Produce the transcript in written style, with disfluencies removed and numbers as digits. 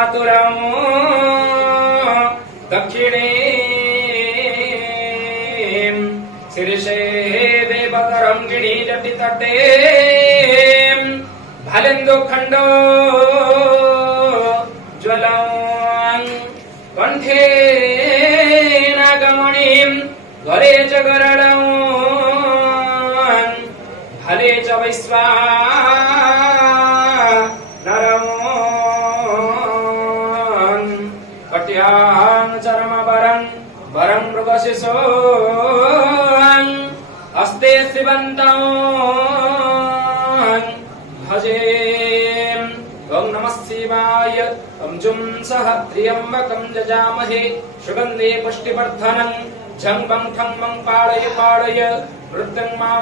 मातुरं दक्षिणे शीर्षे देवतरं गिरिजटितटे भालेन्दुखण्डो ज्वलं कण्ठे नागमणिं गरे च गरलं हले च वैश्वानरं कट्यां चर्मवरं वरं मृगशिशो हस्ते शिवन्तं भजे। ओं नमः शिवाय। ॐ जुं सह त्र्यम्बकं जजामहे सुगन्धे पुष्टिवर्धनं झं बं ठं बं पाडय पाडय मृत्युं मां